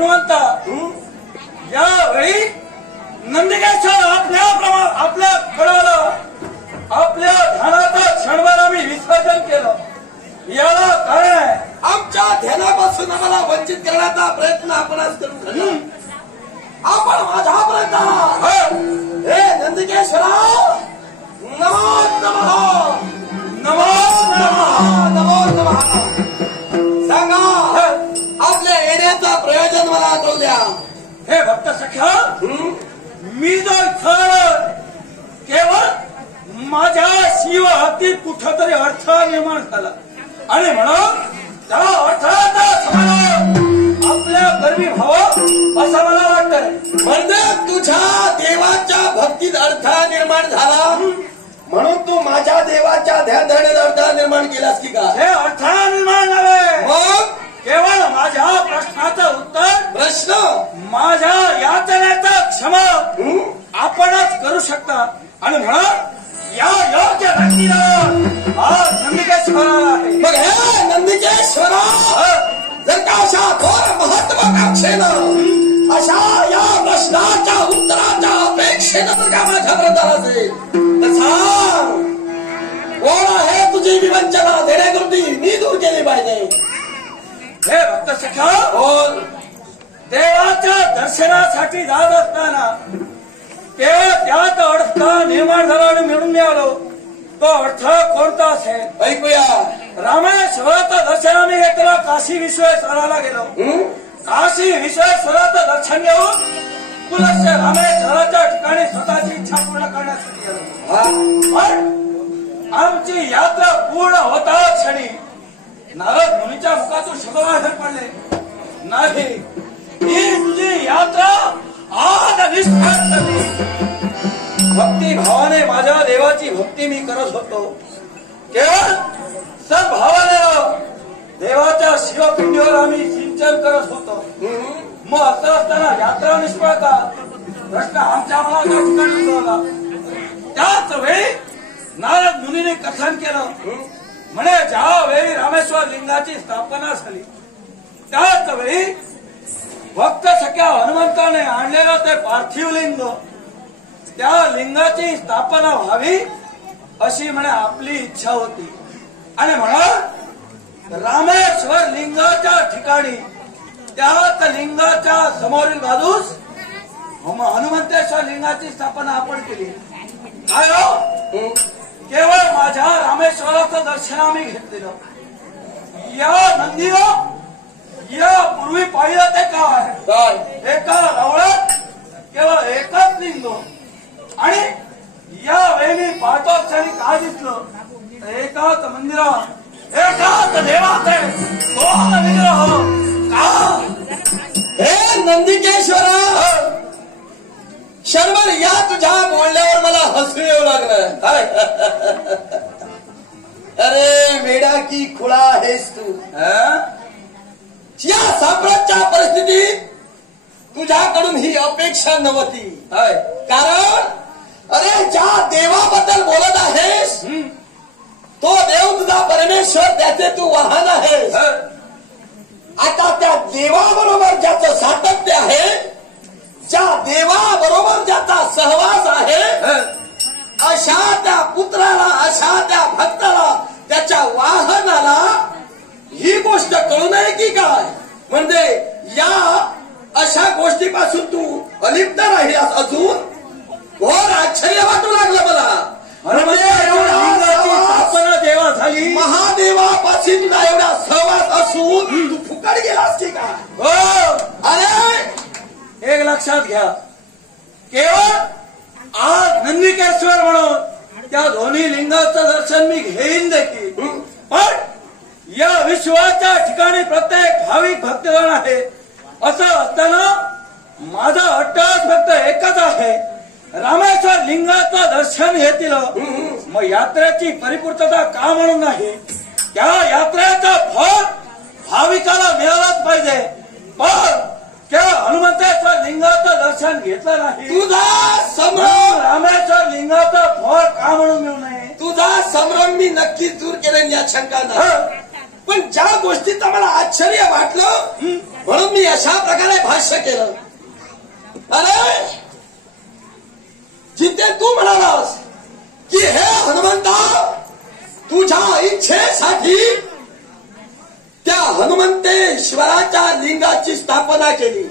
हनुमंता यावेळी नंदिकेश्वर आपल्या कळाला आपल्या ध्यानाचा क्षणभर आम्ही विसर्जन केलं. याला कारण आहे आमच्या ध्यानापासून आम्हाला वंचित करण्याचा प्रयत्न आपणच करू. आपण माझ्या प्रयत्न हे नंदिकेश्वरा नमो नमः नमो नमः नमो नमः. सांगा आपल्या येण्याचं प्रयोजन मला कळू द्या. हे भक्त सख्या, मी जो इथं केवळ माझ्या शिव हाती कुठंतरी अडथळा निर्माण झाला आणि म्हणून त्या अडथळ्याचा समाधान आपल्या गर्वी व्हावं असं मला वाटतंय. म्हणजे तुझ्या देवाच्या भक्तीत अडथळा निर्माण झाला म्हणून तू माझ्या देवाच्या ध्यान धरण्यात अडथळा निर्माण केलास की का? हे अडथळा निर्माण नव्हे, मग केवळ माझ्या प्रश्नाचं उत्तर प्रश्न माझ्या याचनेचा क्षमा आपणच करू शकता आणि म्हणून या योग्य व्यक्तीला आज नंदिकेश्वराला आहे. मग हे नंदिकेश्वरा जर का अशा थोर महत्वाकांक्षेनं अशा या प्रश्नाच्या उत्तराच्या अपेक्षेनं जर का माझ्या व्रताला असेल तर सांग कोण आहे तुझी विवंचना देण्याकरती मी दूर केली पाहिजे. हे भक्त सखा, बोल. देवाच्या दर्शनासाठी जात असताना केवळ त्यात अडथळा निर्माण झाला आणि मिळून मिळालो. तो अडथळा कोणता असेल ऐकूया. रामेश्वराचं दर्शन आम्ही घेतलं. काशी विश्वेश्वराला गेलो. काशी विश्वेश्वराचं दर्शन घेऊन पुनश्च रामेश्वराच्या ठिकाणी स्वतःची इच्छा पूर्ण करण्यासाठी गेलो. पण आमची यात्रा पूर्ण होता क्षणी नारद मुनीच्या मुखातून शब्दवाचन पडले, नाही ही तुझी यात्रा आज निष्फळ झाली. भक्ती भावाने माझ्या देवाची भक्ती मी करत होतो. केवळ सद्भावाने देवाच्या शिवपिंडीवर आम्ही सिंचन करत होतो. मग असं असताना यात्रा निष्फळ का? प्रश्न आमच्या मनाच्या ठिकाणी उद्भवला. त्याच वेळी नारद मुनीने कथन केलं, म्हणे ज्यावेळी रामेश्वर लिंगाची स्थापना झाली त्याच वेळी भक्त सख्या हनुमंताने आणलेलं ते पार्थिव लिंग, त्या लिंगाची स्थापना व्हावी अशी म्हणे आपली इच्छा होती. आणि म्हणून रामेश्वर लिंगाच्या ठिकाणी त्याच लिंगाच्या समोरील बाजूस हनुमंतेश्वर लिंगाची स्थापना आपण केली. काय हो, केवळ माझ्या रामेश्वराचं दर्शन आम्ही घेतलेलं. या नंदीनं यापूर्वी पाहिलं ते काय? एका रवळात केवळ एकच लिंग आणि या वेळी पाहतो क्षणी काय दिसलं? एकाच मंदिरात एकाच देवाचे दोन विग्रह का? हे नंदिकेश्वरा, शर्वर या तुझ्या बोलण्यावर मला हसू येऊ लागलं. अरे वेडा की खुळा आहेस तू. या साम्राज्याच्या परिस्थितीत तुझ्याकडून ही अपेक्षा नव्हती. कारण अरे ज्या देवाबद्दल बोलत आहेस तो देव तुझा परमेश्वर, त्याचे तू वाहन आहेस. आता त्या देवाबरोबर ज्याचं सातत्य आहे, ज्या देवाबरोबर ज्याचा सहवास आहे, अशा त्या पुत्राला, अशा त्या भक्ताला, त्याच्या वाहनाला ही गोष्ट कळू नये की काय? म्हणजे या अशा गोष्टीपासून तू अलिप्त राहिलास. अजून घोर आश्चर्य वाटू लागलं मला. स्थापना देवा झाली, महादेवापासून तुला एवढा सहवास असून तू फुकट गेलास की काय? हो. अरे एक लक्षात घ्या, केवळ आज नंदिकेश्वर म्हणून त्या दोन्ही लिंगाचं दर्शन मी घेईन देखील, पण या विश्वाच्या ठिकाणी प्रत्येक भाविक भक्तगण आहे. असं असताना माझा अट्टहास फक्त एकच आहे, रामेश्वर लिंगाचं दर्शन घेतील. मग यात्रेची परिपूर्तता का म्हणून नाही? त्या यात्रेचं फळ भाविकाला मिळालंच पाहिजे. पण त्या हनुमंतेश्वर लिंगाचं दर्शन घेतलं नाही, तुझा संभ्रम रामेश्वर लिंगाचं फळ का म्हणून मिळू नये? तुझा संभ्रम मी नक्कीच दूर केलं यात शंका नाही. पण ज्या गोष्टीचं मला आश्चर्य वाटलं म्हणून मी अशा प्रकारे भाष्य केलं. अरे जिथे तू म्हणालास की हे हनुमंता, तुझ्या इच्छेसाठी त्या हनुमंतेश्वराच्या लिंगाची स्थापना केली.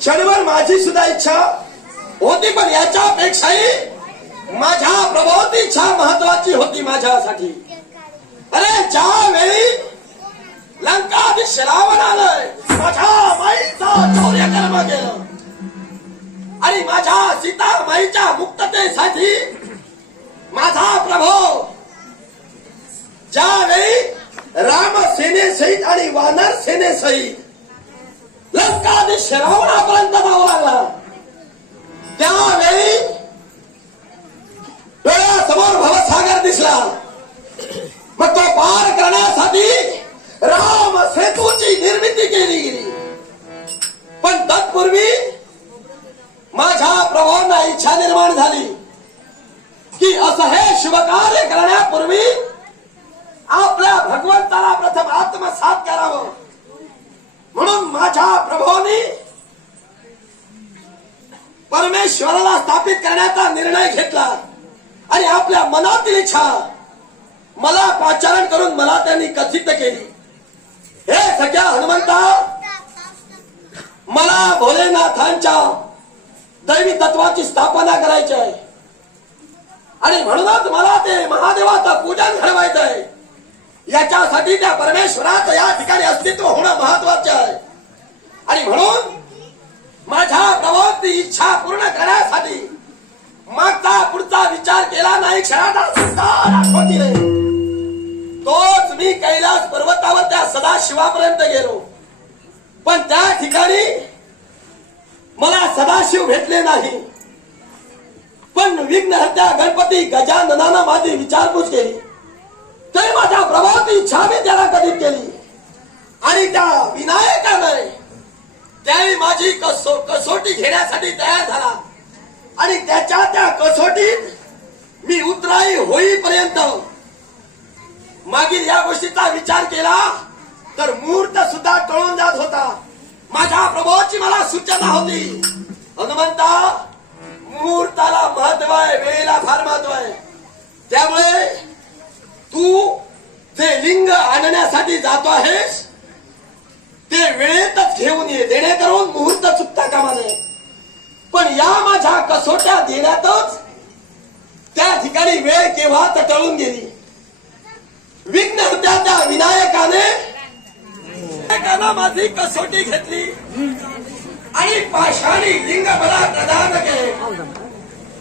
क्षणभर माझी सुद्धा इच्छा होती, पण याच्यापेक्षाही माझ्या प्रभूची इच्छा महत्वाची होती माझ्यासाठी. अरे ज्यावेळी लंकाधीश रावण आलंय, माझ्या माईचा चौर्यकर्म केलं आणि माझ्या सीता माईच्या मुक्ततेसाठी माझा प्रभू ज्यावेळी राम सेनेसहित आणि वानर सेनेसहित लंकाधीश रावणापर्यंत जाऊ लागला, त्यावेळी डोळ्यासमोर भवसागर दिसला. मग तो पार करण्यासाठी राम सेतूची निर्मिती केली गेली. पण तत्पूर्वी माझ्या प्रभूंना इच्छा निर्माण झाली की असं हे शुभ कार्य करण्यापूर्वी आपल्या भगवंताला प्रथम आत्मसात करावं. म्हणून माझ्या प्रभूंनी परमेश्वराला स्थापित करण्याचा निर्णय घेतला आणि आपल्या मनातील इच्छा मला पाचारण करून मला त्यांनी कथित केली. हे सख्या हनुमंता, मला भोलेनाथांच्या दैवी तत्वाची स्थापना करायची आहे आणि म्हणूनच मला ते महादेवाचं पूजन घडवायचं आहे. याच्यासाठी त्या परमेश्वराचं या ठिकाणी अस्तित्व होणं महत्वाचे आहे. आणि म्हणून माझ्या प्रभूची इच्छा पूर्ण करण्यासाठी मागचा पुढचा विचार केला नाही. क्षणात तोच मी कैलास पर्वतावर त्या सदाशिवापर्यंत गेलो, पण त्या ठिकाणी मला सदाशिव भेटले नाही. पण विघ्नहर्त्या गणपती गजाननानं माझी विचारपूस केली, तरी माझ्या प्रभूची इच्छा मी त्याला कधी केली. आणि त्या विनायकाने त्यावेळी माझी कसोटी घेण्यासाठी तयार झाला आणि त्याच्या त्या कसोटीत मी उतराई होईपर्यंत मागील या गोष्टीचा विचार केला तर मुहूर्त सुद्धा टळून जात होता. माझ्या प्रभूची मला सूचना होती, हनुमंता, मुहूर्ताला महत्व आहे, वेळेला फार महत्व आहे. त्यामुळे तू जे लिंग आणण्यासाठी जातो आहेस ते वेळेतच घेऊन ये, जेणेकरून मुहूर्त चुकता कामा नये. पण या माझ्या कसोट्या देण्यातच त्या ठिकाणी वेळ केव्हाच टळून गेली. विघ्नहर्त्या त्या विनायकाने माझी कसोटी घेतली आणि पाषाणी लिंग मला प्रदान केले.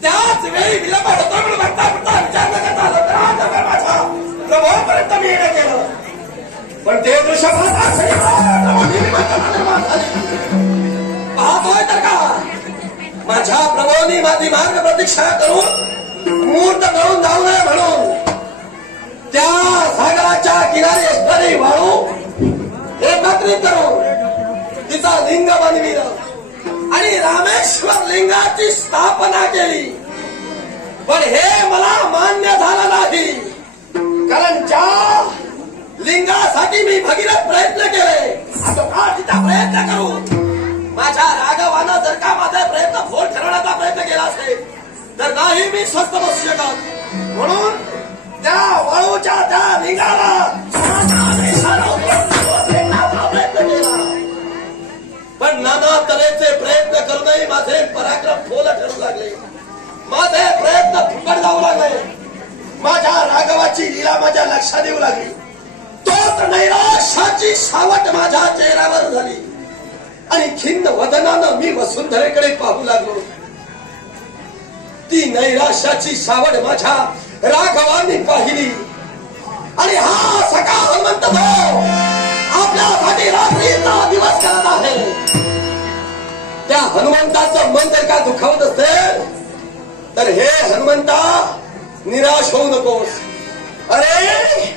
त्याच वेळी विलंब होतो म्हणून बघता बघता विचार न करता माझ्या प्रभूपर्यंत मी येणं केलं. पण ते दृश्य पाहतोय तर का माझ्या प्रभूंनी माझी मार्ग प्रतीक्षा करून मुहूर्त करून जाऊ नये म्हणून त्या सागराच्या किनारी असणारी वाळू एकत्रित करून तिचा लिंग बनविलं आणि रामेश्वर लिंगाची स्थापना केली. पण हे मला मान्य झालं नाही, कारण ज्या लिंगासाठी मी भगीरथ प्रयत्न केले, आता तिचा प्रयत्न करू. माझ्या राघवानं जर का माझा प्रयत्न फोड ठरवण्याचा प्रयत्न केला असेल तर नाही मी स्वस्थ बसू शकत. म्हणून त्या वाळूच्या त्या लिंगाला प्रयत्न केला, पण नाना तऱ्हेचे प्रयत्न करूनही माझे पराक्रम फोल ठरू लागले, माझे प्रयत्न फुकट जाऊ लागले. माझ्या राघवाची लीला माझ्या लक्षात येऊ लागली. तोच नैराश्याची सावट माझ्या चेहऱ्यावर झाली आणि खिन्न वदनानं मी वसुंधरेकडे पाहू लागलो. ती नैराश्याची सावट माझ्या राघवांनी पाहिली आणि हा सखा हनुमंत आपल्यासाठी रात्रीचा दिवस करत आहे. त्या हनुमंताचं मन जर का दुखावत असेल तर हे हनुमंता, निराश होऊ नकोस. अरे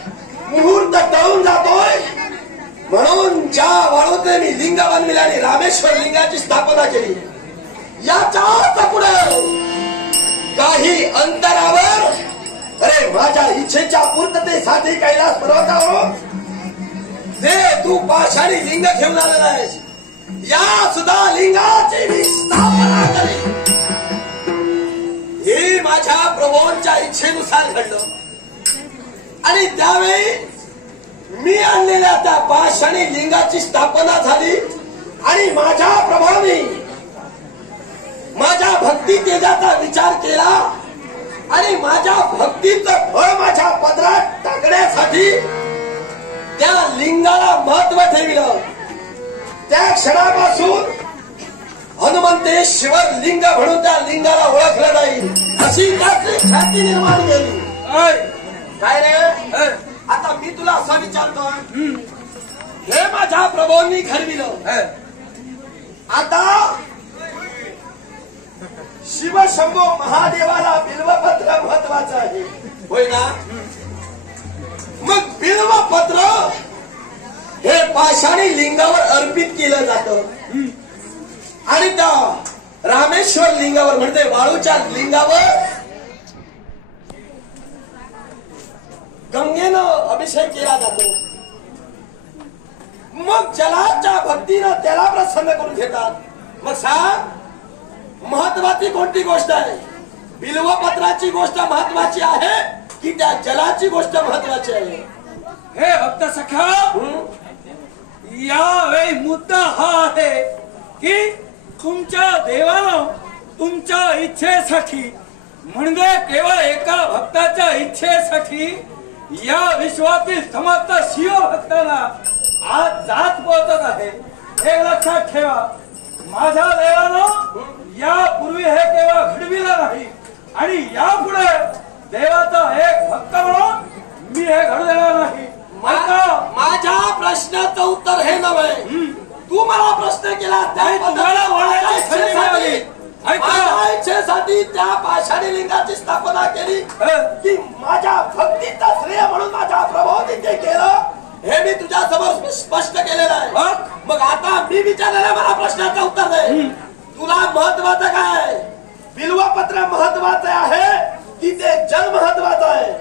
मुहूर्त टळून जातोय म्हणून ज्या वाळूने मी लिंग बनविले आणि रामेश्वर लिंगाची स्थापना केली, याच्या पुढे काही अंतरावर अरे माझ्या इच्छेच्या पूर्ततेसाठी कैलास पर्वतावर ते तू पाषाणी लिंग घेऊन आलेला आहेस, या सुद्धा लिंगाची मी स्थापना करी. हे माझ्या प्रभूंच्या इच्छेनुसार घडलं. आणि त्यावेळी मी आणलेल्या त्या पाषाणी लिंगाची स्थापना झाली आणि माझ्या प्रभावाने माझ्या भक्ती तेजाचा विचार केला आणि माझ्या भक्तीचं फळ माझ्या पदरात टाकण्यासाठी त्या लिंगाला महत्व ठेवलं. त्या क्षणापासून हनुमंतेश्वर लिंग म्हणून त्या लिंगाला ओळखलं जाईल अशी त्याची ख्याती निर्माण केली. काय रे, आता मी तुला असं विचारतोय, हे माझ्या प्रभूंनी घडविलं, आता शिवशंभो महादेवाला बिल्वपत्र महत्वाचं आहे, होय ना? मग बिल्वपत्र हे पाषाणी लिंगावर अर्पित केलं जातं आणि त्या रामेश्वर लिंगावर म्हणजे वाळूच्या लिंगावर गंगेनं अभिषेक केला जातो. मग जलाच्या भक्तीनं त्याला प्रसन्न करून घेतात. मग सांग, महत्वाची कोणती गोष्ट आहे? बिल्वपत्राची गोष्ट महत्वाची आहे की त्या जलाची गोष्ट महत्वाची आहे? हे भक्त सखा, यावेळी मुद्दा हा आहे की तुमच्या देवानं तुमच्या इच्छेसाठी म्हणजे केवळ एका भक्ताच्या इच्छेसाठी या विश्वातील समस्त शिवभक्तांना आज जात पोहोचत आहे. हे लक्षात ठेवा, माझ्या देवानं यापूर्वी हे केवळ घडविलं नाही आणि यापुढे देवाचा एक भक्त म्हणून मी हे घडू देणार नाही. माझ्या प्रश्नाचं उत्तर हे नव्हे, तू मला प्रश्न केला तुम्हाला बोलण्याची संधी मिळाली. माझ्या इच्छेसाठी त्या पाषाणी लिंगाची स्थापना केली की माझ्या भक्तीचा श्रेय म्हणून माझ्या प्रभावाने ते केलं, हे मी तुझ्या समोर स्पष्ट केलेलं आहे. मग आता मी विचारलेल्या मला प्रश्नाचं उत्तर दे. तुला महत्वाचं काय? बिल्वपत्र महत्वाचं आहे की ते जल महत्वाचं आहे?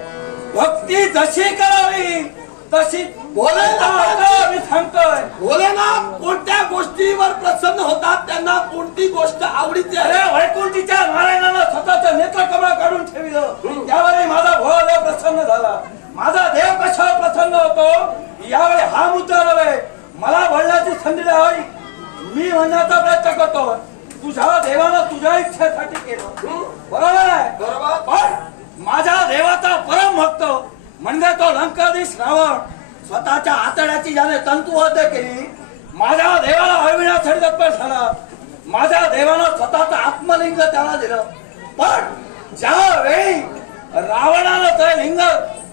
भक्ती जशी करावी तशी बोले मी सांगतोय. भोलेनाथ कोणत्या गोष्टीवर प्रसन्न होतात, त्यांना कोणती गोष्ट आवडीची आहे? अरे वैकुंठीच्या नारायणानं स्वतःचं नेत्रकमळ काढून ठेवलं, त्यावेळी माझा भोळा प्रसन्न झाला. माझा देव कशावर प्रसन्न होतो यावेळी हा मुद्दा नव्हे, मला बोलण्याची संधी द्यावी मी म्हणण्याचा प्रयत्न करतो. तुझ्या देवानं तुझ्या इच्छेसाठी केलं, बरोबर आहे? बरोबर. पण माझ्या देवाचा परम भक्त म्हणजे तो लंकाधीश रावण स्वतःच्या आतड्याची ज्याने तंतुबद्ध केली, माझ्या देवाला अविनासाठी तत्पर झाला. माझ्या देवानं स्वतःचं आत्मलिंग त्याला दिलं. पण ज्यावेळी रावणानं ते लिंग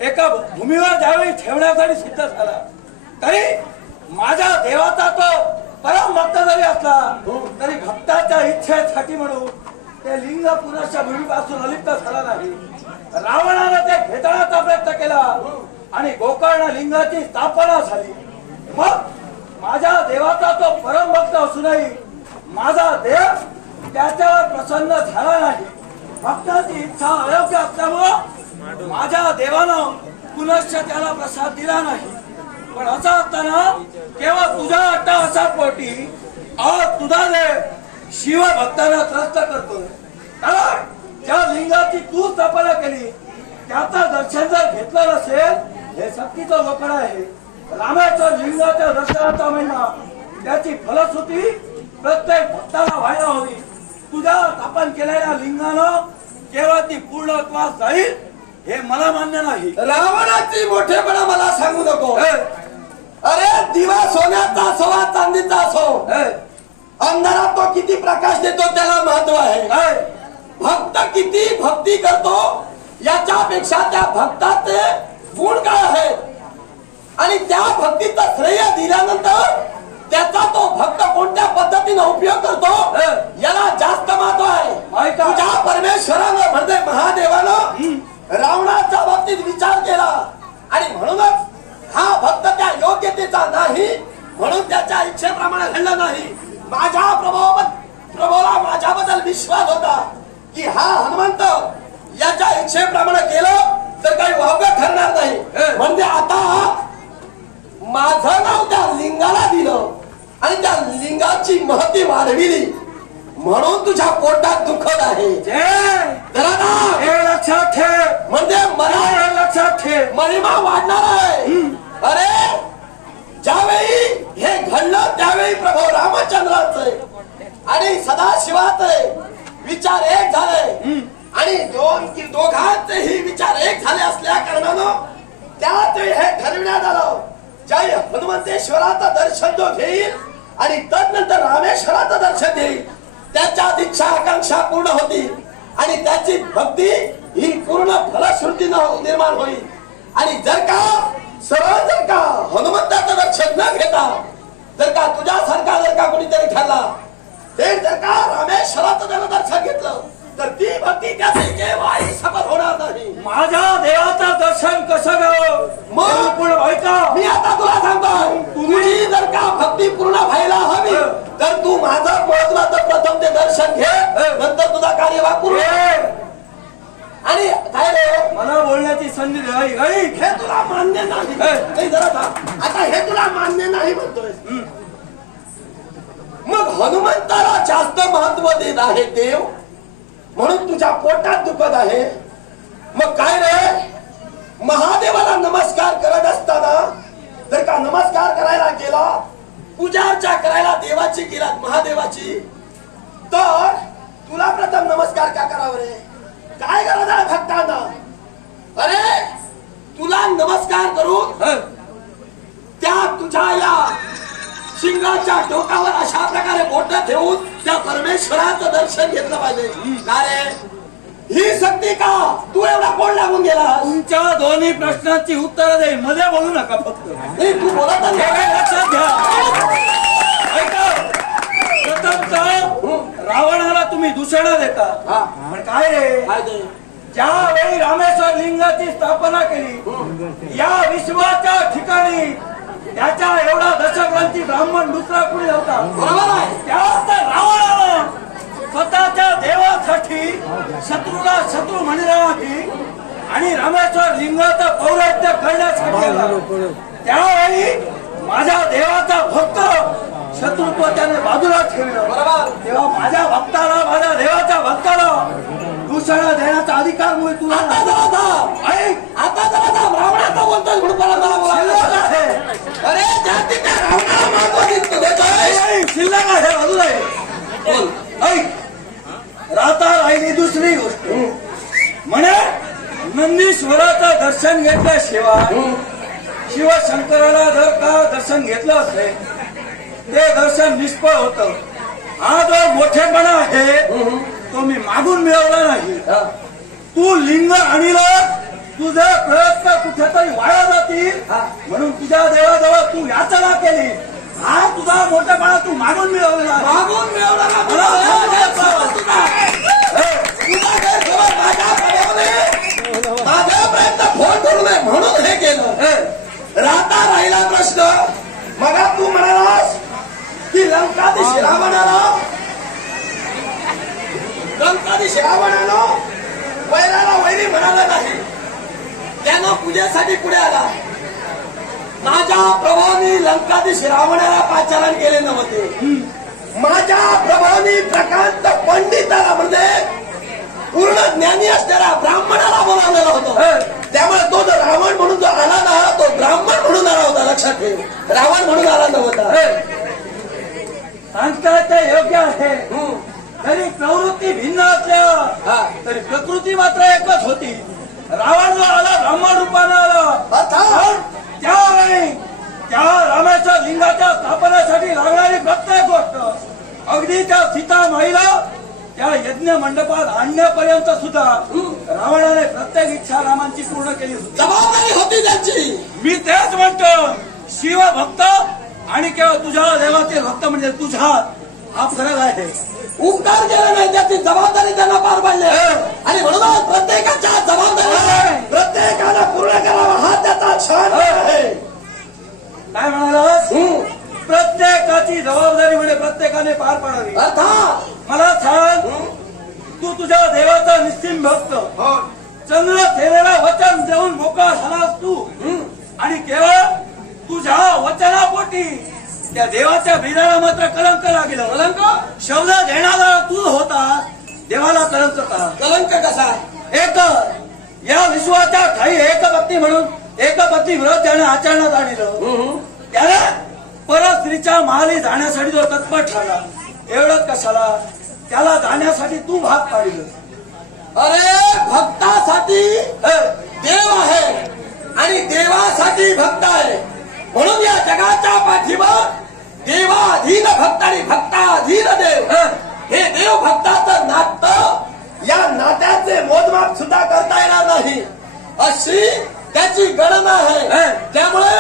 एका भूमीवर ज्यावेळी ठेवण्यासाठी सिद्ध झाला, तरी माझ्या देवाचा तो परम भक्त जरी असला तरी भक्ताच्या इच्छेसाठी म्हणून ते लिंग पुनश्च भूमीपासून अलिप्त झाला नाही. रावणानं ते घेताळाचा प्रयत्न केला आणि गोकर्ण लिंगाची स्थापना झाली. मग माझ्या देवाचा तो परम भक्त असूनही माझा देव त्याच्यावर प्रसन्न झाला नाही. भक्ताची इच्छा अयोग्य असल्यामुळं माझ्या देवानं पुनश्च त्याला प्रसाद दिला नाही. पण असं असताना केवळ तुझ्या अट्टहासापोटी आज तुझा देव शिवभक्तांना त्रस्त करतोय. कारण ज्या लिंगाची तू स्थापना केली त्याचं दर्शन जर घेतलं नसेल, हे सक्तीचं लोकड आहे. रामाच्या लिंगाच्या दर्शनाचा महिमा त्याची फलश्रुती प्रत्येक भक्ताला व्हायला हवी. तुझ्या स्थापन केलेल्या लिंगानं केवळ ती पूर्णत्वास जाईल हे मला मान्य नाही. रावणाची मोठेपणा मला सांगू नको. अरे दिवा सोन्याचा असो वा चांदीचा असो, अंधारात तो किती प्रकाश देतो त्याला महत्व आहे. भक्त किती भक्ती करतो याच्यापेक्षा त्या भक्ताचे गुण काय आहेत आणि त्या भक्तीचा श्रेय दिल्यानंतर त्याचा तो भक्त कोणत्या पद्धतीने उपयोग करतो याला जास्त महत्व आहे. तुझ्या परमेश्वरानं म्हणजे महादेवानं रावणाच्या बाबतीत विचार केला आणि म्हणूनच हा भक्त त्या योग्यतेचा नाही म्हणून त्याच्या इच्छेप्रमाणे घडलं नाही. माझ्या प्रभूला माझ्याबद्दल विश्वास होता की हा हनुमंत याच्या इच्छेप्रमाणे केलं तर काही वावगं ठरणार नाही. म्हणजे आता माझं नाव त्या लिंगाला दिलं आणि त्या लिंगाची महती वाढविली म्हणून तुझ्या पोटात दुखत आहे. जरा ना हे लक्षात ठेव, म्हणजे मला हे लक्षात ठेव, महिमा वाढणार आहे. अरे ज्यावेळी हे घडलं त्यावेळी प्रभू रामचंद्राचे आणि सदाशिवाचे विचार एक झाले आणि दोघांचेही विचार एक झाले असल्या कारणानं त्याच वेळी हे ठरविण्यात आलं जय हनुमंतेश्वराचं दर्शन जो घेईल आणि तदनंतर रामेश्वराचं दर्शन घेईल त्याच्या इच्छा आकांक्षा पूर्ण होतील आणि त्याची भक्ती ही पूर्ण फलश्रुतीनं निर्माण होईल. आणि जर का हनुमंताचं दर्शन न घेता जर का तुझ्यासारखा जर का कोणीतरी ठरला ते जर का रामेश्वराचं त्यानं दर्शन घेतलं तर ती भक्ती त्याची केव्हाही सफल होणार नाही. माझ्या देवाचं दर्शन कसं घ्यावं मग पूर्ण व्हायचा. मी आता तुला सांगतो तुझी जर का भक्ती पूर्ण व्हायला हवी तर तू माझं महत्वाचं प्रथम ते दर्शन घे नंतर तुझा कार्यभाग पूर्ण. आणि काय रे मला बोलण्याची संधी दे. हे तुला मान्य नाही जरा थांब. आता हे तुला मान्य नाही म्हणतोय मग हनुमंताला जास्त महत्व देत आहे देव म्हणून तुझ्या पोटात दुखत आहे. मग काय रे महादेवाला नमस्कार करत असताना जर का नमस्कार करायला गेला पूजा अर्चा करायला देवाची गेला महादेवाची तर तुला प्रथम नमस्कार का करावं रे? काय गरज आहे भक्तांना? अरे तुला नमस्कार करून त्या तुझ्या या शिंगाच्या डोकावर अशा प्रकारे बोट ठेवून त्या परमेश्वराचं दर्शन घेतलं पाहिजे. काय ही शक्ती का तू एवढा कोण लागून गेला? तुमच्या दोन्ही प्रश्नांची उत्तर देईल, मध्ये बोलू नका फक्त. तू बोलत लक्षात घ्या. ऐका, प्रथमतः रावणाला तुम्ही दूषण देता पण काय रे ज्यावेळी रामेश्वर लिंगाची स्थापना केली या विश्वाच्या ठिकाणी त्याच्या एवढा दशग्रंथी ब्राह्मण दुसरा कुणी नव्हता. बरोबर आहे. त्यात रावणानं स्वतःच्या देवासाठी शत्रूला शत्रू म्हणण्यासाठी आणि रामेश्वर लिंगाचं पौरात्य करण्यासाठी त्यावेळी माझ्या देवाचा भक्त शत्रुत्व त्याने बाजूला ठेवलं. बरोबर. तेव्हा माझ्या भक्ताला माझ्या देवाच्या भक्ताला दूषण देण्याचा अधिकार मुळे तुला आता जरा रावणाचा बोलतोय म्हणून शिल्लक आहे. अरे जाती त्या रावणाला महत्व देतोय. शिल्लक आहे बाजूला आहे. बोल. ऐक, राहता राहिली दुसरी गोष्ट म्हणे नंदीश्वराचं दर्शन घेतल्याशिवाय शिवशंकराला जर का दर्शन घेतलं असेल ते दर्शन निष्फळ होत. हा जो मोठेपणा आहे तो मी मागून मिळवला नाही. तू लिंग आणलं तुझे प्रयत्न कुठेतरी वाया जातील म्हणून तुझ्या देवाजवळ तू याचना केली. हा तुझा मोठेपणा तू मागून मिळवला. मागून मिळवला माझा प्रयत्न फोन करू नये म्हणून हे केलं. राहता राहिला प्रश्न मग तू म्हणालास की लंकाधीश रावणानं वैराला वैरी म्हणाला नाही. त्यानं पूजेसाठी पुढे आला. माझ्या प्रभूंनी लंकाधीश रावणाला पाचारण केले नव्हते. माझ्या प्रभूंनी प्रकांत पंडिताला म्हणजे पूर्ण ज्ञानी असणाऱ्या ब्राह्मणाला बोलावलेलं होतं. त्यामुळे तो जो रावण म्हणून जो आला ना तो ब्राह्मण म्हणून आला होता. लक्षात ठेव, रावण म्हणून आला नव्हता. सांगता ते योग्य आहे. तरी प्रवृत्ती भिन्न असल्या तरी प्रकृती मात्र एकच होती. रावण जो आला ब्राह्मण रूपानं आला त्यावेळी त्या रामेश्वर लिंगाच्या स्थापनेसाठी लागणारी प्रत्येक गोष्ट अगदी त्या सीता माईला त्या यज्ञ मंडपात आणण्यापर्यंत सुद्धा रावणाने प्रत्येक इच्छा रामांची पूर्ण केली होती. जबाबदारी होती त्याची. मी तेच म्हणतो शिवभक्त आणि केवळ तुझ्या देवाचे भक्त म्हणजे तुझा हा फरक आहे. उपकार केला नाही त्याची जबाबदारी त्यांना पार पाडली आणि म्हणून प्रत्येकाच्या जबाबदारी प्रत्येकाला पूर्ण करावा हा त्याचा छान आहे. काय म्हणालास? प्रत्येकाची जबाबदारी म्हणजे प्रत्येकाने पार पाडावी. अर्थात मला सांग तू तुझ्या देवाचा निश्चित भक्त चंद्र सेनेला वचन देऊन मोकळा झालास तू आणि केवळ तुझ्या वचनापोटी त्या देवाच्या बिराला मात्र कलंक लागलं. कलंक? शब्द देणारा तू होता, देवाला कलंक का? कलंक कसा? एक या विश्वाच्या ठाई एकभक्ती म्हणून एकभक्ती विरोध त्याने आचरणात आणलं. त्याने परत स्त्रीच्या महाली जाण्यासाठी जो तत्पर ठरला. एवढंच कशाला, त्याला जाण्यासाठी तू भाग पाडिलं. अरे भक्तासाठी देव आहे आणि देवासाठी भक्त आहे. म्हणून या जगाच्या पाठीवर देवाधीन भक्त आणि भक्ताधीन देव, हे देव भक्ताचं नातं, या नात्याचे मोजमाप सुद्धा करता येणार नाही अशी त्याची गणना आहे. त्यामुळे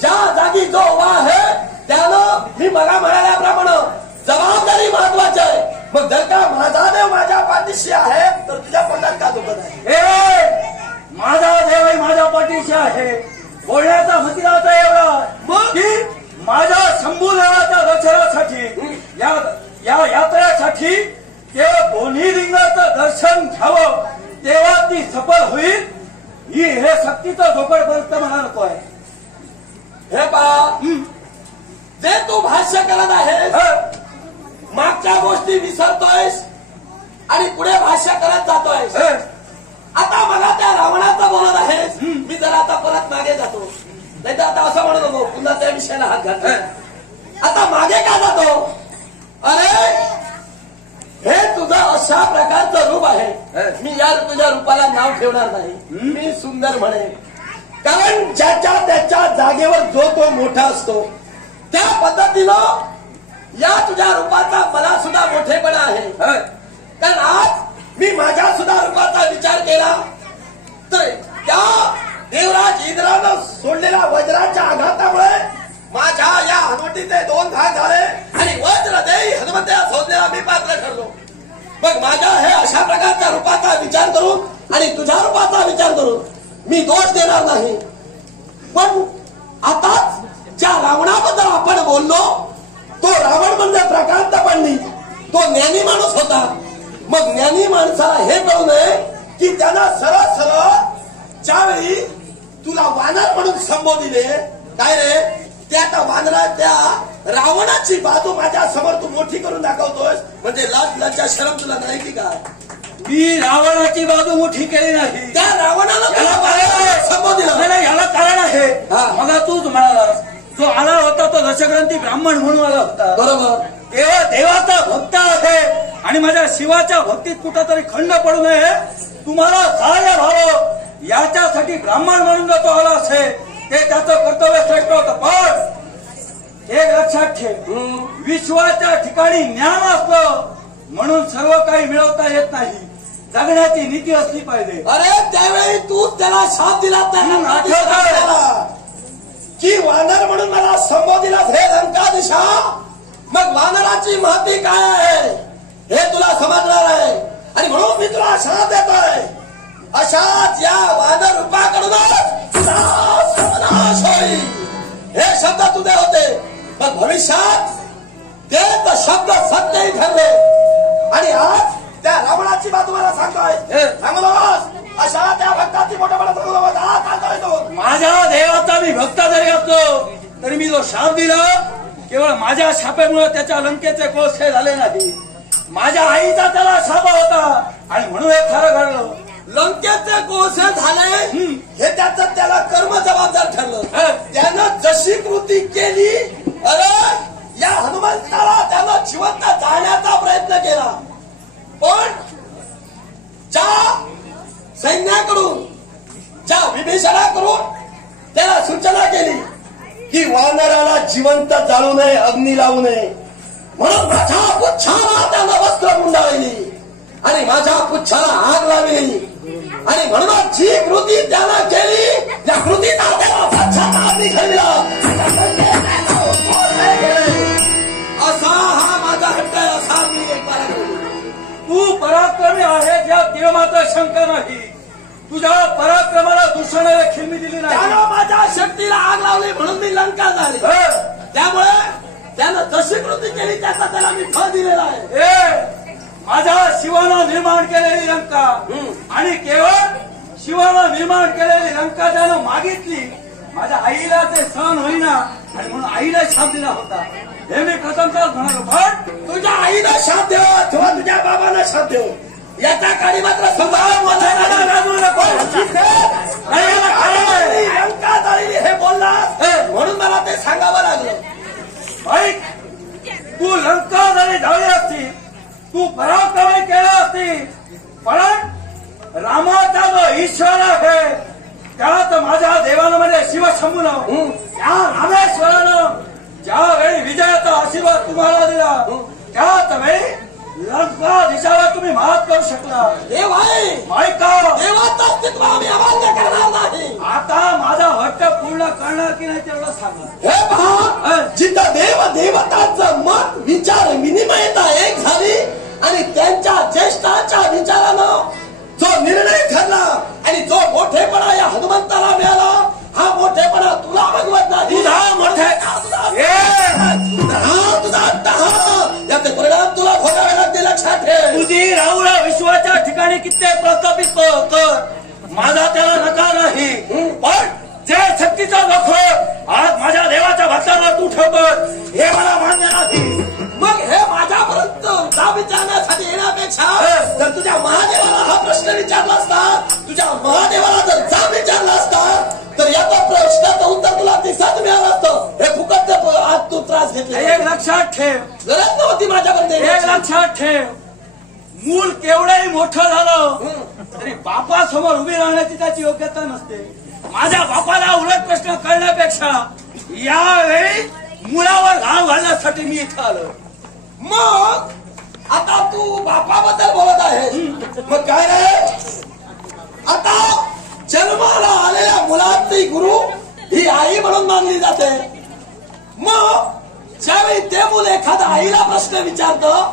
ज्या जागी जो उभा आहे त्यानं मी मगा म्हणाल्याप्रमाणे जबाबदारी महत्वाची आहे. मग जर का माझा देव माझ्या पाठीशी आहे तर तुझ्या पोटात का दुखत आहे? माझा देव माझ्या पाठीशी आहे बोलण्याचा मतिराचा एवढा की माझ्या शंभू देवाच्या दर्शनासाठी या यात्रेसाठी केवळ दोन्ही लिंगाचं दर्शन घ्यावं तेव्हा ती सफल होईल. ही हे सक्तीचं झोपडपंत म्हणा नको आहे. हे पहा, जे तू भाष्य करत आहेस मागच्या गोष्टी विसरतोयस आणि पुढे भाष्य करत जातोयस. आता मला त्या रावणाचा बोलत आहेस, मी जरा आता परत मागे जातो. नाही तर आता असं म्हणत नको पुन्हा त्या विषयाला हात घातला. आता मागे का जातो? अरे हे तुझं अशा प्रकारचं रूप आहे. मी या तुझ्या रूपाला नाव ठेवणार नाही, मी सुंदर म्हणेन. कारण ज्याच्या त्याच्या जागेवर जो तो मोठा असतो त्या पद्धतीनं या तुझ्या रूपाचा मला सुद्धा मोठेपणा आहे. कारण आज मी माझ्या सुद्धा रूपाचा विचार केला तर त्या देवराज इंद्रानं सोडलेल्या वज्राच्या आघातामुळे माझ्या या हनुवटीचे 2 भाग झाले आणि वज्र देई हनुमंत्या शोधलेला मी पात्र ठरलो. मग माझ्या हे अशा प्रकारच्या रूपाचा विचार करून आणि तुझ्या रूपाचा विचार करून मी दोष देणार नाही. पण आताच ज्या रावणाबद्दल आपण बोललो तो रावण म्हणजे प्रकांत पंडित, तो ज्ञानी माणूस होता. मग ज्ञानी माणसाला हे कळू नये की त्यांना सरळ सरळ ज्यावेळी तुला वानर म्हणून संबोधिले, काय रे त्या वानरा त्या रावणाची बाजू माझ्या समोर तू मोठी करून दाखवतोस, म्हणजे लाज लज्जा शरम तुला नाही की काय? मी रावणाची बाजू मोठी केली नाही. त्या रावणाला संबोधिलं. नाही, याला कारण आहे. मग तूच म्हणाला जो आला होता तो दशग्रंथी ब्राह्मण म्हणून आला होता. बरोबर. तेव्हा देवाचा भक्त आहे आणि माझ्या शिवाच्या भक्तीत कुठंतरी खंड पडू नये, तुम्हाला सहाय्य व्हावं याच्यासाठी ब्राह्मण म्हणून जो तो आला असेल ते त्याचं कर्तव्य श्रेष्ठ होतं. पण एक लक्षात ठेव, विश्वाच्या ठिकाणी ज्ञान असतं म्हणून सर्व काही मिळवता येत नाही. जगण्याची नीती असली पाहिजे. अरे त्यावेळी तू त्याला शाप दिला त्याला की वानर म्हणून मला संबोधिलास हे लंकाधीशा. मग वानराची महती काय आहे हे तुला समजणार आहे आणि म्हणून मी तुला शाप देतोय. अशाच या वानर रूपाकडूनच तुझा सर्वनाश होईल. हे शब्द तुझे होते, पण भविष्यात तेच शब्द सत्यही ठरले. आणि आज त्या रावणाची बाजू मला सांगतोय. सांगतोस अशा त्या भक्ताची मोठा मोठा सांगतोय तो. माझ्या देवाचा मी भक्त जरी असलो तरी मी जो शाप दिला केवळ माझ्या शापेमुळे त्याच्या लंकेचे कोस हे झाले नाही. माझ्या आईचा त्याला शाप होता आणि म्हणून हे खरं घडलं. लंकेचे कोस झाले हे त्याचं त्याला कर्म जबाबदार ठरलं. त्यानं जशी कृती केली, अरे या हनुमंताला त्यानं जिवंत जाण्याचा प्रयत्न केला. पण ज्या सैन्याकडून ज्या विभीषणाकडून त्याला सूचना केली की वानराला जिवंत जाळू नये, अग्नी लावू नये, म्हणून माझ्या पुच्छाला त्यानं वस्त्र गुंडाळली आणि माझ्या पुच्छाला आग लावली. आणि म्हणून जी कृती त्यानं केली त्या कृतीचा त्याला पश्चाताप निघाला. असा हा माझा हट्ट आहे. असा मी तू पराक्रमी आहे ज्या देव मात्र शंका नाही. तुझ्या पराक्रमाला दूषण देखील मी दिली नाही. त्यानं माझ्या शक्तीला आग लावली म्हणून मी लंका झाली. त्यामुळे त्यानं जशी कृती केली त्याचा त्याला मी फळ दिलेला आहे. माझ्या शिवानं निर्माण केलेली लंका आणि केवळ शिवानं निर्माण केलेली लंका त्यानं मागितली माझ्या आईला ते सहन होईना आणि म्हणून आईला शाप दिला होता हे मी प्रथमतःच म्हणालो. पण तुझ्या आईला शाप देव अथवा तुझ्या बाबांना शाप देव याचा काळी मात्र लंका जाळली हे बोललास म्हणून मला ते सांगावं लागलं. ऐक, तू लंका जरी जाळली असती, तू पराक्रमी केला असती, पण रामाचा जो ईश्वर आहे त्यात माझ्या देवानं म्हणजे शिवशंभूनं त्या रामेश्वरानं ज्यावेळी विजयाचा आशीर्वाद तुम्हाला दिला त्याच वेळी लंका दिशाला तुम्ही मात करू शकला. देव आहे ऐका, देवाचं अस्तित्व आम्ही अमान्य करणार नाही. आता माझा हट्ट पूर्ण करणार की नाही तेवढं सांगा. हे पहा, जिथं देव देवतांचं मत विचार विनिमयता एक झाली आणि त्यांच्या ज्येष्ठाच्या विचारानं जो निर्णय ठरला आणि जो मोठेपणा या हनुमंताला मिळाला हा मोठेपणा तुला भगवत नाही. तुझा मोठे तुझा याचे परिणाम तुला भोगावे लागते. लक्षात ठेव. तुझी राहुरा विश्वाच्या ठिकाणी कित्येक प्रस्थापित कर, माझा त्याला नकार नाही. पण जे शक्तीचा जोखड आज माझ्या देवाच्या भक्तांवर तू ठेवतोस हे मला मान्य नाही. मग हे माझ्यापर्यंत जा विचारण्यासाठी येण्यापेक्षा जर तुझ्या महादेवाला हा प्रश्न विचारला असता, तुझ्या महादेवाला जर जा विचारला असता तर याचा प्रश्नाचं उत्तर तुला दिसत मिळालं असतं. हे फुकटचं आज तू त्रास घेतला. एक लक्षात ठेव, गरज नव्हती माझ्याकडे. एक लक्षात ठेव, मूल केवढंही मोठं झालं तरी बापासमोर उभी राहण्याची त्याची योग्यता नसते. माझ्या बापाला उलट प्रश्न करण्यापेक्षा यावेळी मुलावर घाव घालण्यासाठी मी इथं आलो. मग आता तू बापाबद्दल बोलत आहे, मग काय रे? आता जन्माला आलेल्या मुलाची गुरु ही आई म्हणून मानली जाते. मग ज्यावेळी ते मुल एखाद्या आईला प्रश्न विचारतं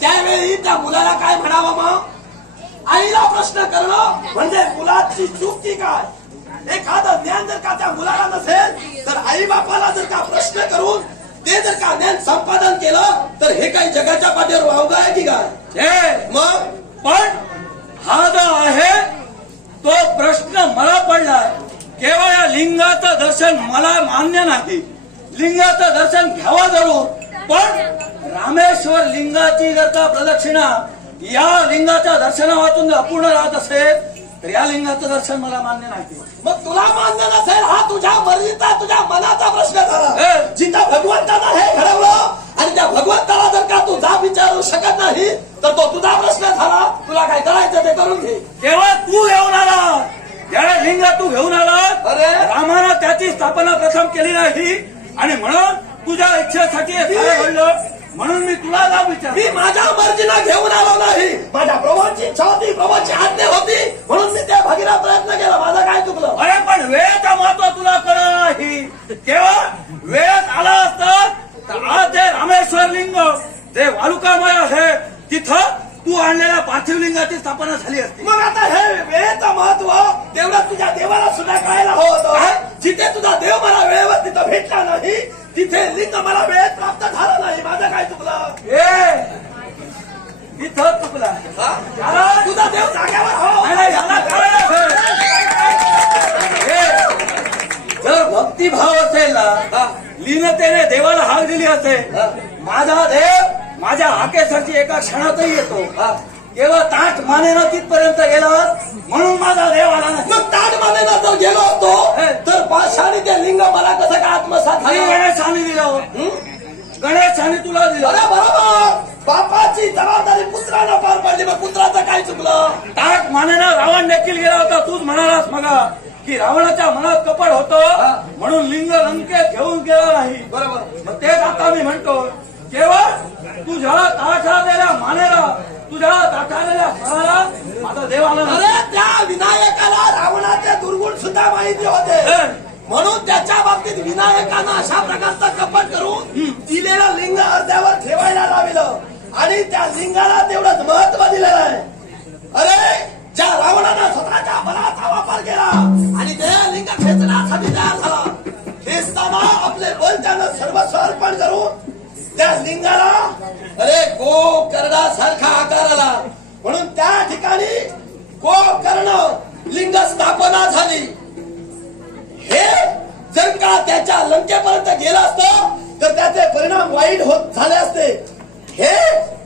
त्यावेळी त्या मुलाला काय म्हणावं? मग आईला प्रश्न करणं म्हणजे मुलाची चूक की काय? एखादं ज्ञान जर का त्या मुलाला नसेल तर आई बापाला जर का प्रश्न करून ते जर का ज्ञान संपादन केलं तर हे काही जगाच्या पाठीवर वावगा आहे की काय? मग पण हा जो आहे तो प्रश्न मला पडलाय. केवळ या लिंगाचं दर्शन मला मान्य नाही. लिंगाचं दर्शन घ्यावं जरूर, पण रामेश्वर लिंगाची जर का प्रदक्षिणा या लिंगाच्या दर्शना वाचून जर अपूर्ण राहत असेल तर या लिंगाचं दर्शन मला मान्य नाही. मग तुला मान्य नसेल हा तुझ्या मर्जीचा तुझ्या मनाचा प्रश्न झाला. जिथं भगवंतानं हे घडवलं आणि त्या भगवंताला जर का तू जा विचारू शकत नाही तर तो तुझा प्रश्न झाला. तुला काय करायचं ते करून घे. तेव्हा तू घेऊन आला, ज्या लिंग तू घेऊन आला. अरे रामानं त्याची स्थापना प्रथम केली नाही आणि म्हणून तुझ्या इच्छेसाठी हे सारं घडलं म्हणून मी तुला जाऊ विचार. मी माझ्या मर्जीनं घेऊन आलो नाही. माझ्या प्रभूची इच्छा होती, प्रभूची आज्ञा होती म्हणून मी त्या भगीरा प्रयत्न केला. माझं काय चुकलं? अरे पण वेळेचं महत्व तुला कळलं नाही. केवळ वेळेत आला असता तर आज जे रामेश्वर लिंग जे वालुकामय आहे तिथं तू आणलेल्या पार्थिव लिंगाची स्थापना झाली असती. मग आता हे वेळेचं महत्व तेवढं तुझ्या देवाला सुद्धा कळायला हवं होतं. जिथे तुझा देव मला वेळेवर तिथं भेटला नाही तिथे लिंग मला वेळेत प्राप्त झालं नाही. माझं काय चुकलं? इथं चुकला. तुझा देव जाग्यावर हो. जर भक्तिभाव असेल ना, लीनतेने देवाला हाक दिली असेल, माझा देव माझ्या हाकेसाठी एका क्षणातही येतो. केवळ ताट मानेनं तिथपर्यंत गेला म्हणून माझा देव आला नाही. मग ताट मानेनं जर गेलो असतो तर पाशाने ते लिंग मला कसं काय आत्मसात झालं? गणेशाने दिलं. गणेशाने तुला दिलं. बरोबर. बापाची जबाबदारी पुत्राला पार पडली. मग पुत्राचं काय चुकलं? ताट मानेनं रावण देखील गेला होता. तूच म्हणालास मगा की रावणाच्या मनात कपट होतं म्हणून लिंग लंकेत घेऊन गेला नाही. बरोबर. मग तेच आता मी म्हणतो केवळ तुझ्या ताट आलेल्या मानेला तुझ्या ताट आलेल्या स्वराला माझा देव आला. अरे त्या विनायकाला रावणाचे दुर्गुण सुद्धा माहिती होते म्हणून त्याच्या बाबतीत विनायकानं अशा प्रकारचा कपट करून दिलेलं लिंग अर्ध्यावर ठेवायला लावलं आणि त्या लिंगाला तेवढंच महत्व दिलेलं आहे. अरे ज्या रावणानं स्वतःच्या बलाचा वापर केला आणि ते लिंग खेचण्यासाठी तयार झाला. खेचताना आपले बल त्यानं सर्वस्व अर्पण करून त्या लिंगाला अरे गोकर्णासारखा आकार आला म्हणून त्या ठिकाणी गोकर्ण लिंग स्थापना झाली. हे परिणाम वाईट होत झाले असते हे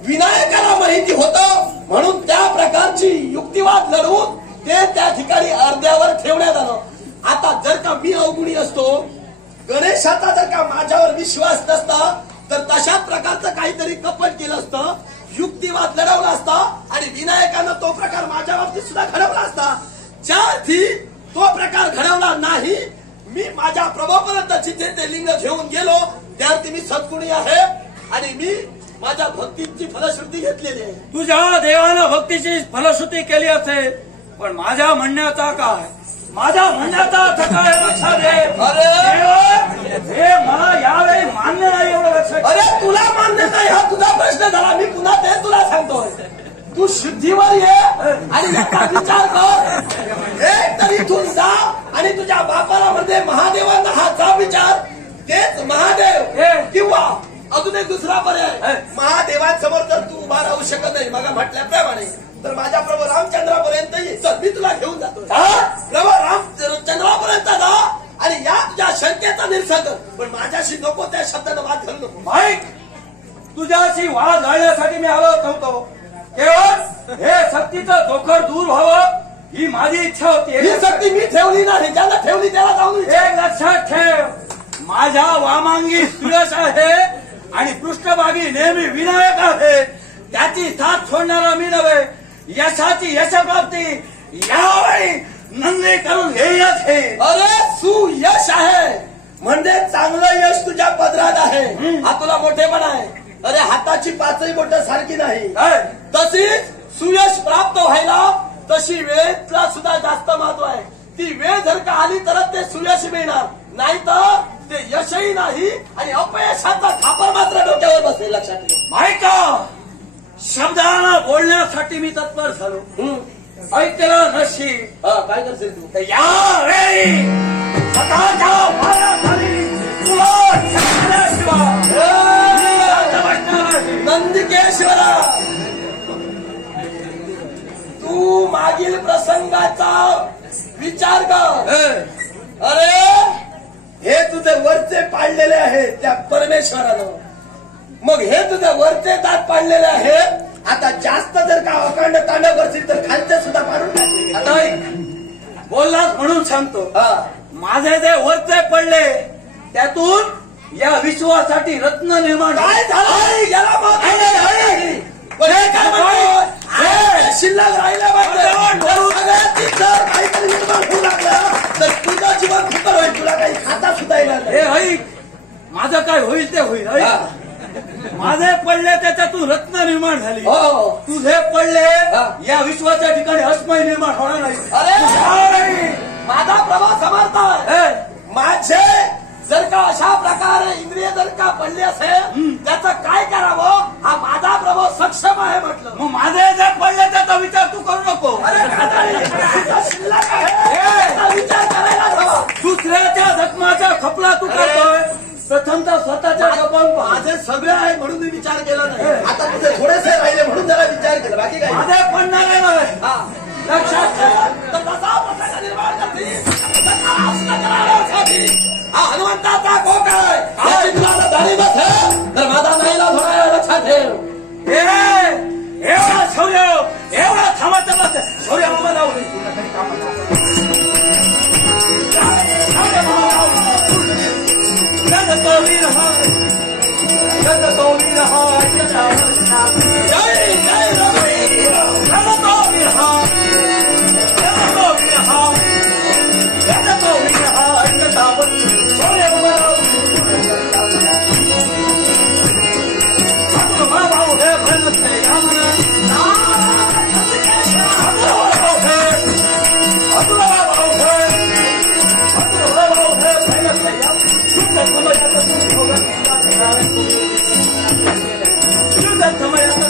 विनायकाला माहिती होतं, म्हणून त्या प्रकारची युक्तिवाद लढवून ते त्या ठिकाणी अर्ध्यावर ठेवण्यात आलं. आता जर का मी अवगुणी असतो, गणेशाचा जर का माझ्यावर विश्वास नसता, तर तशाच प्रकारचं काहीतरी कपट केलं असतं, युक्तिवाद लढवला असता आणि विनायकानं तो प्रकार माझ्या बाबतीत सुद्धा घडवला असता. ज्या अर्थी तो प्रकार घडवला नाही, मी माझ्या प्रभूपर्यंत जिथे ते लिंग घेऊन गेलो त्यार्थी मी सद्गुणी आहे आणि मी माझ्या भक्तीची फलश्रुती घेतलेली आहे. तुझ्या देवानं भक्तीची फलश्रुती केली असेल, पण माझ्या म्हणण्याचा काय, माझ्या म्हणण्याचा अर्थ काय लक्षात घे. हे मला यावेळी मान्य नाही एवढं लक्षात. अरे तुला मान्य नाही हा तुझा प्रश्न झाला, मी पुन्हा ते तुला सांगतोय. तू शुद्धीवर ये आणि याचा विचार कर. एक तरी इथून जा आणि तुझ्या बापाला मध्ये महादेवांना हा जा विचार. तेच महादेव किंवा अजून एक दुसरा पर्याय, महादेवांसमोर जर तू उभा राहू शकत नाही मग म्हटल्याप्रमाणे, तर माझ्या प्रभू रामचंद्रापर्यंत ये. चल मी तुला घेऊन जातो. प्रभू रामचंद्रापर्यंत जा आणि या तुझ्या शंकेचा निरसन कर, पण माझ्याशी नको त्या शब्दानं वाद घालू नको. माईक, तुझ्याशी वाद घालण्यासाठी मी आलो नव्हतो. केवळ हे सक्तीचं धोकर दूर व्हावं ही माझी इच्छा होती. ही सक्ती मी ठेवली नाही, ज्याला ठेवली त्याला जाऊन एक लक्षात ठेव, माझ्या वामांगी सुयश आहे आणि पृष्ठभागी नेहमी विनायक आहे. त्याची साथ सोडणारा मी नव्हे. यशाची यशप्राप्ती यावेळी नंदी करून घेईनच हे. अरे सुयश आहे म्हणजे चांगलं यश तुझ्या पदरात आहे, हा तुला मोठेपणा आहे. अरे हाताची पाचही बोटं सारखी नाही. तशी सुयश प्राप्त व्हायला तशी वेळेला सुद्धा जास्त महत्व आहे. ती वेळ जर का आली तरच ते सुयश मिळणार, नाही तर ते यशही नाही आणि अपयशाचा खापर मात्र डोक्यावर बसेल. लक्षात ठेव. माहिती, शब्दांना बोलण्यासाठी मी तत्पर झालो. ऐकलं नशीब काय करशील तू यावेळी स्वतःच्या पायाखाली तुला छाडल्याशिवाय नंदिकेश्वरा, तू मागील प्रसंगाचा विचार कर. अरे हे तुझे वरचे पाडलेले आहे त्या परमेश्वरानं, मग हे तुझे वरचे दात पाडलेले आहे. आता जास्त जर का अखंड तांडव करशील तर खालचे सुद्धा पाडून टाकतील. आता बोललास म्हणून सांगतो, माझे जे वरचे पडले त्यातून या विश्वासाठी रत्न निर्माण काय झालं याला मग काय म्हणतो शिल्लक राहिल्या काहीतरी निर्माण होऊ लागलं तर तुझं जीवन सुकर होईल. तुला काही खाता सुद्धा येणार. हे ऐक, माझं काय होईल ते होईल. माझे पडले त्याच्यातून रत्न निर्माण झाली. तुझे पडले या विश्वाच्या ठिकाणी अस्मय निर्माण होणार नाही. अरे माझा प्रवास समर्थ आहे. माझे जर का अशा प्रकारे इंद्रिय जर का पडले असेल त्याचं काय करावं हा माझा प्रभाव सक्षम आहे म्हटलं. मग माझे जे पडले त्याचा विचार तू करू नको. अरे शिल्लक आहे विचार करायला हवा. दुसऱ्याच्या जखमाच्या खपला तू करतोय, प्रथमतः स्वतःच्या जबान. माझे सगळे आहे म्हणून मी विचार केला नाही. आता तुझे थोडेसे राहिले म्हणून जरा विचार केला, बाकी काय माझे पडणारे नव्हे. लक्षात ठेव. तर तसा प्रसंग निर्माण करतील हा हनुमंताचा कोक आहे. तुला दाढी बसेल तर माझा नाहीला थोडा लक्षात ठेव. एवढा शौर्य, एवढा थांबायचं नसतं. शौर्य मामा जाऊ दे. समयाचा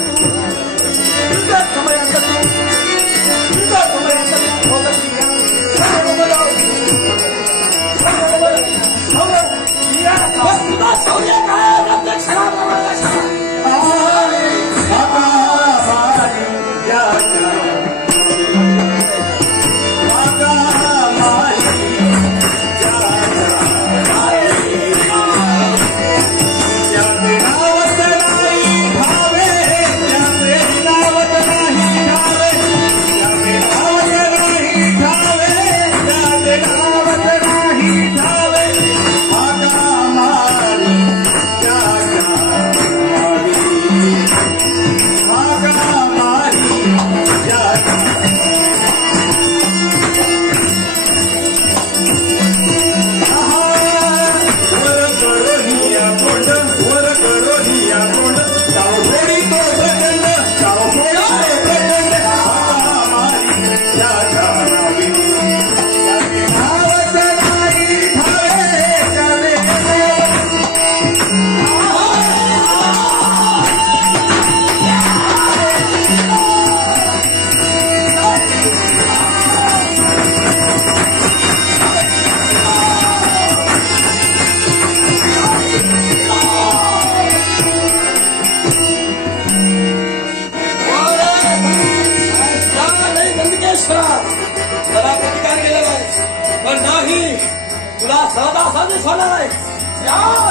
तुला सहजासहजी होणार आहे. या